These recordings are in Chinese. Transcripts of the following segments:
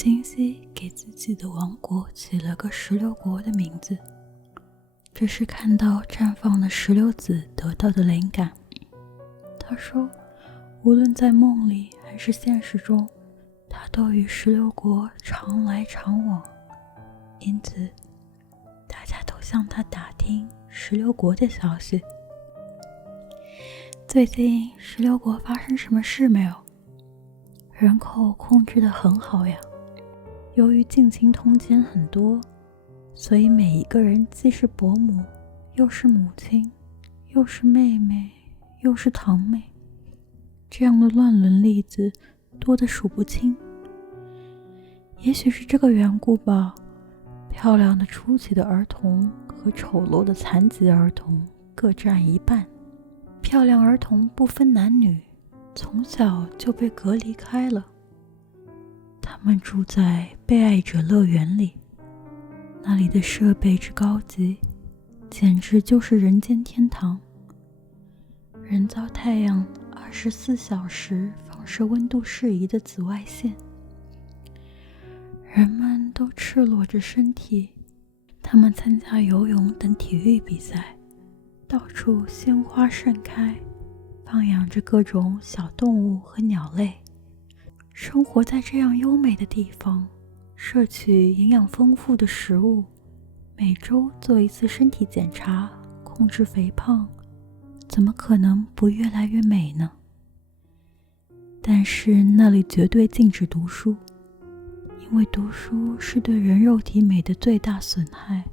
金熙给自己的王国起了个石榴国的名字，这是看到绽放的石榴籽得到的灵感。他说，无论在梦里还是现实中，他都与石榴国常来常往，因此大家都向他打听石榴国的消息。最近石榴国发生什么事没有？人口控制得很好呀。由于近亲通奸很多，所以每一个人既是伯母，又是母亲，又是妹妹，又是堂妹，这样的乱伦例子多得数不清。也许是这个缘故吧，漂亮的出奇的儿童和丑陋的残疾儿童各占一半。漂亮儿童不分男女，从小就被隔离开了。他们住在被爱者乐园里，那里的设备之高级，简直就是人间天堂。人造太阳24小时放射温度适宜的紫外线，人们都赤裸着身体，他们参加游泳等体育比赛，到处鲜花盛开，放养着各种小动物和鸟类。生活在这样优美的地方，摄取营养丰富的食物，每周做一次身体检查，控制肥胖，怎么可能不越来越美呢？但是那里绝对禁止读书，因为读书是对人肉体美的最大损害，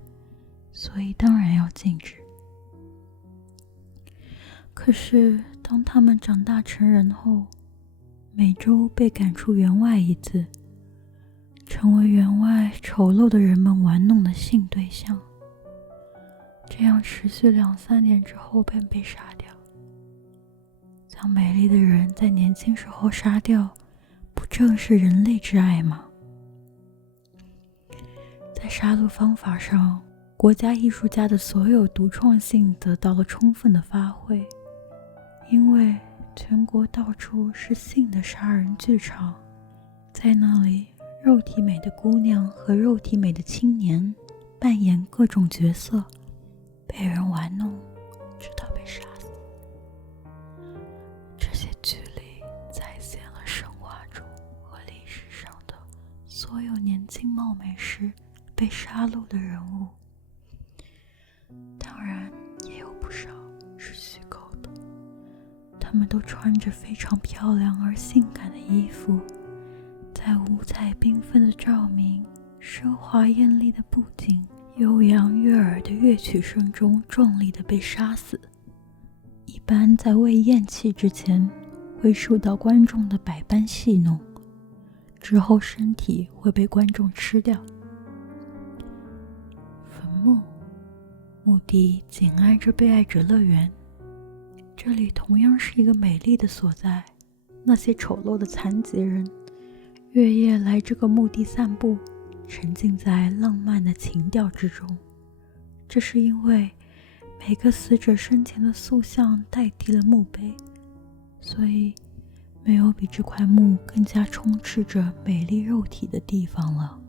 所以当然要禁止。可是当他们长大成人后，每周被赶出园外一次，成为园外丑陋的人们玩弄的性对象。这样持续2-3年之后便被杀掉。将美丽的人在年轻时候杀掉，不正是人类之爱吗？在杀戮方法上，国家艺术家的所有独创性得到了充分的发挥，因为全国到处是性的杀人剧场，在那里肉体美的姑娘和肉体美的青年扮演各种角色，被人玩弄直到被杀死。这些剧里再现了神话中和历史上的所有年轻貌美时被杀戮的人物，当然也有不少是虚构的。他们都穿着非常漂亮而性感的衣服，在五彩缤纷的照明、奢华艳丽的布景、悠扬悦耳的乐曲声中壮丽地被杀死。一般在未咽气之前，会受到观众的百般戏弄，之后身体会被观众吃掉。坟墓，墓地紧挨着被爱者乐园，这里同样是一个美丽的所在。那些丑陋的残疾人月夜来这个墓地散步，沉浸在浪漫的情调之中。这是因为每个死者生前的塑像代替了墓碑，所以没有比这块墓更加充斥着美丽肉体的地方了。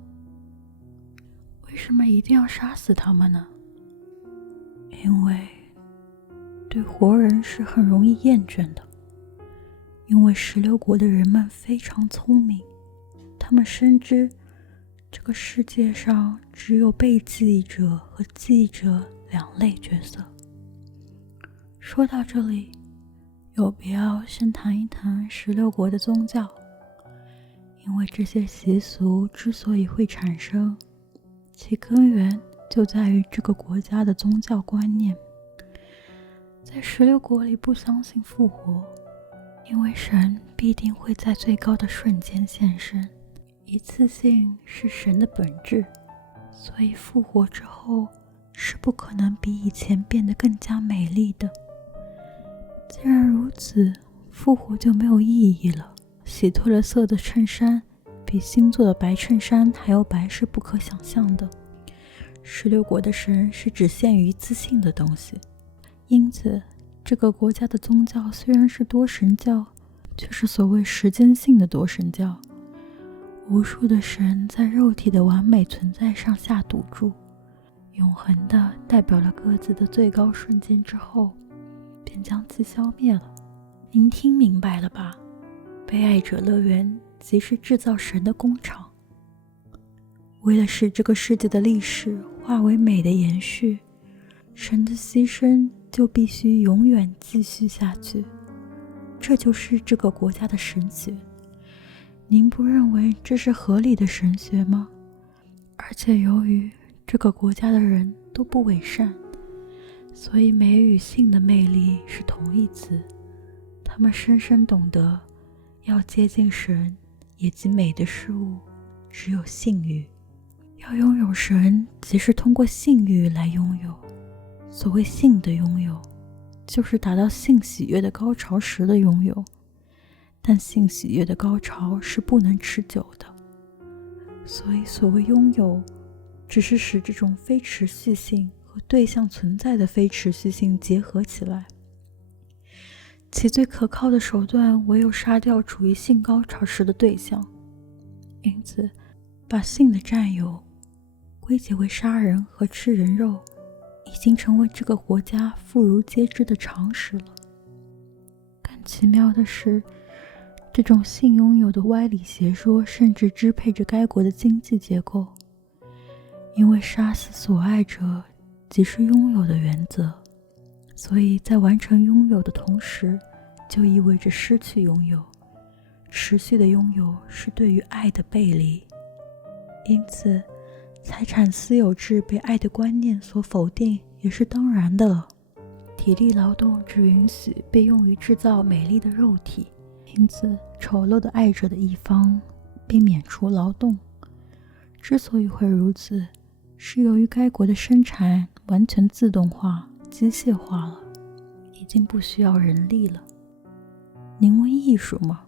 为什么一定要杀死他们呢？因为对活人是很容易厌倦的，因为石榴国的人们非常聪明，他们深知这个世界上只有被记者和记者2类角色。说到这里，有必要先谈一谈石榴国的宗教，因为这些习俗之所以会产生，其根源就在于这个国家的宗教观念。在石榴国里不相信复活，因为神必定会在最高的瞬间现身，一次性是神的本质，所以复活之后是不可能比以前变得更加美丽的。既然如此，复活就没有意义了。洗褪了色的衬衫比新做的白衬衫还要白是不可想象的。石榴国的神是只限于一次性的东西，因此这个国家的宗教虽然是多神教，却是所谓时间性的多神教。无数的神在肉体的完美存在上下赌注，永恒的代表了各自的最高瞬间之后，便将其消灭了。您听明白了吧？被爱者乐园即是制造神的工厂。为了使这个世界的历史化为美的延续，神的牺牲就必须永远继续下去。这就是这个国家的神学。您不认为这是合理的神学吗？而且由于这个国家的人都不伪善，所以美与性的魅力是同义词。他们深深懂得，要接近神也即美的事物，只有性欲。要拥有神，即是通过性欲来拥有。所谓性的拥有，就是达到性喜悦的高潮时的拥有。但性喜悦的高潮是不能持久的，所以所谓拥有，只是使这种非持续性和对象存在的非持续性结合起来。其最可靠的手段唯有杀掉处于性高潮时的对象，因此把性的占有归结为杀人和吃人肉，已经成为这个国家妇孺皆知的常识了。更奇妙的是，这种性拥有的歪理邪说甚至支配着该国的经济结构，因为杀死所爱者即是拥有的原则，所以在完成拥有的同时，就意味着失去拥有。持续的拥有是对于爱的背离，因此财产私有制被爱的观念所否定也是当然的了。体力劳动只允许被用于制造美丽的肉体，因此丑陋的爱者的一方被免除劳动。之所以会如此，是由于该国的生产完全自动化、机械化了，已经不需要人力了。您问艺术吗？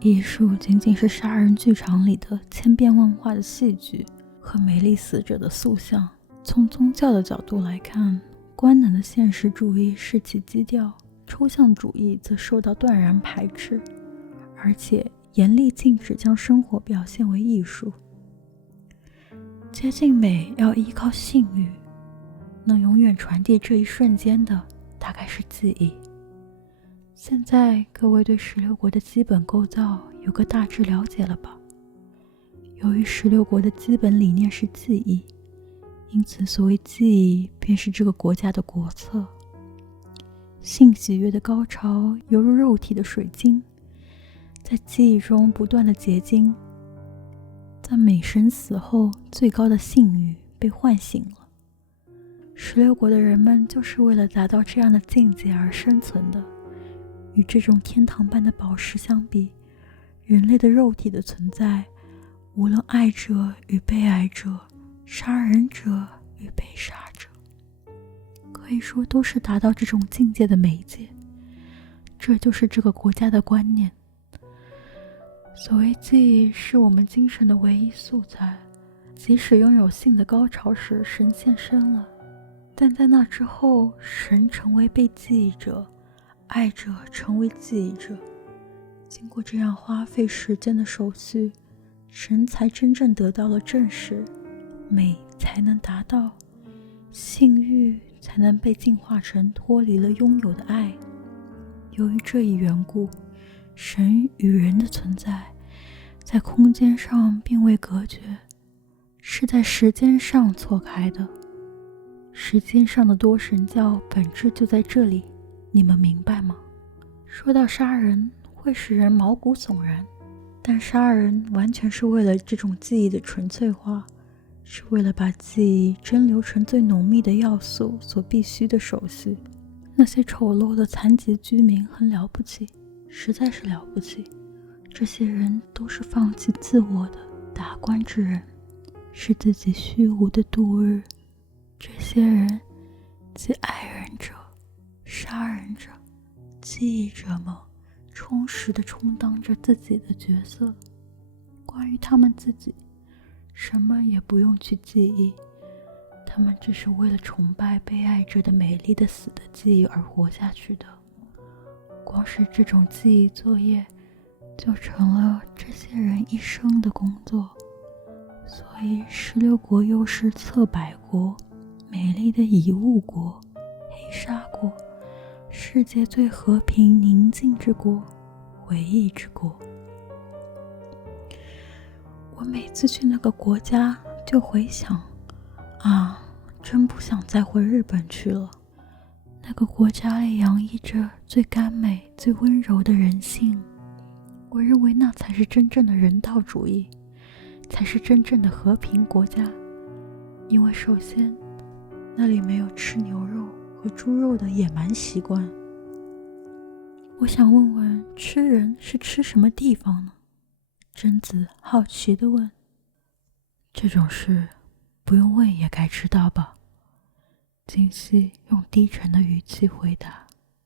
艺术仅仅是杀人剧场里的千变万化的戏剧和美丽死者的塑像。从宗教的角度来看，官能的现实主义是其基调，抽象主义则受到断然排斥，而且严厉禁止将生活表现为艺术。接近美要依靠性欲，能永远传递这一瞬间的大概是记忆。现在各位对16国的基本构造有个大致了解了吧？由于16国的基本理念是记忆，因此所谓记忆便是这个国家的国策。性喜悦的高潮犹如肉体的水晶，在记忆中不断的结晶。在美神死后，最高的性欲被唤醒了。16国的人们就是为了达到这样的境界而生存的。与这种天堂般的宝石相比，人类的肉体的存在，无论爱者与被爱者，杀人者与被杀者，可以说都是达到这种境界的媒介。这就是这个国家的观念。所谓记忆是我们精神的唯一素材，即使拥有性的高潮时神现身了，但在那之后，神成为被记忆者，爱者成为记忆者。经过这样花费时间的手续，神才真正得到了证实，美才能达到，性欲才能被净化成脱离了拥有的爱。由于这一缘故，神与人的存在在空间上并未隔绝，是在时间上错开的。时间上的多神教本质就在这里，你们明白吗？说到杀人会使人毛骨悚然，但杀人完全是为了这种记忆的纯粹化，是为了把记忆蒸馏成最浓密的要素所必须的手续。那些丑陋的残疾居民很了不起，实在是了不起。这些人都是放弃自我的达观之人，是自己虚无的度日。这些人即爱人者、杀人者、记忆者们，充实地充当着自己的角色。关于他们自己，什么也不用去记忆，他们只是为了崇拜被爱者的美丽的死的记忆而活下去的。光是这种记忆作业，就成了这些人一生的工作。所以16国又是侧柏国、美丽的遗物国、黑沙国、世界最和平宁静之国、回忆之国。我每次去那个国家就回想，真不想再回日本去了。那个国家里洋溢着最甘美、最温柔的人性，我认为那才是真正的人道主义，才是真正的和平国家。因为首先，那里没有吃牛肉和猪肉的野蛮习惯。我想问问，吃人是吃什么地方呢？贞子好奇地问。这种事不用问也该知道吧？金熙用低沉的语气回答。